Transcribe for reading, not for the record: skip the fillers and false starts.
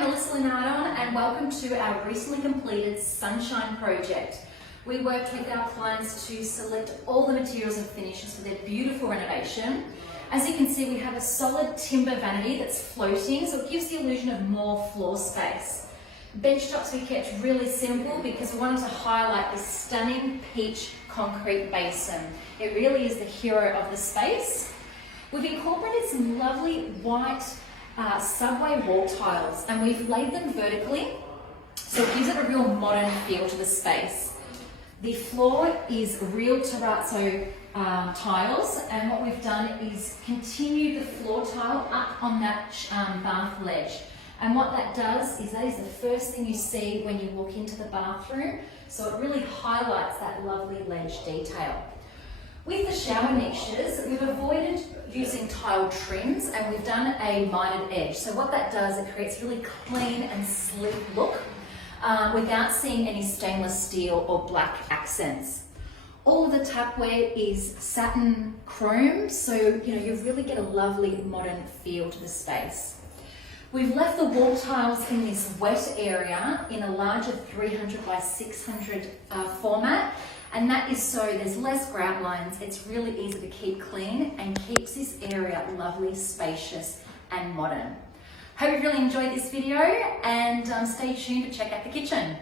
I'm Melissa Linardon and welcome to our recently completed Sunshine project. We worked with our clients to select all the materials and finishes for their beautiful renovation. As you can see, we have a solid timber vanity that's floating, so it gives the illusion of more floor space. Bench tops we kept really simple because we wanted to highlight this stunning peach concrete basin. It really is the hero of the space. We've incorporated some lovely white subway wall tiles and we've laid them vertically, so it gives it a real modern feel to the space. The floor is real terrazzo tiles, and what we've done is continue the floor tile up on that bath ledge. And what that does is that is the first thing you see when you walk into the bathroom, so it really highlights that lovely ledge detail. With the shower niches, we've avoided using tile trims and we've done a mitered edge. So what that does, it creates a really clean and sleek look without seeing any stainless steel or black accents. All of the tapware is satin chrome, so you really get a lovely modern feel to the space. We've left the wall tiles in this wet area in a larger 300 by 600 format, and that is so there's less grout lines, it's really easy to keep clean and keeps this area lovely, spacious and modern. Hope you really enjoyed this video and stay tuned to check out the kitchen.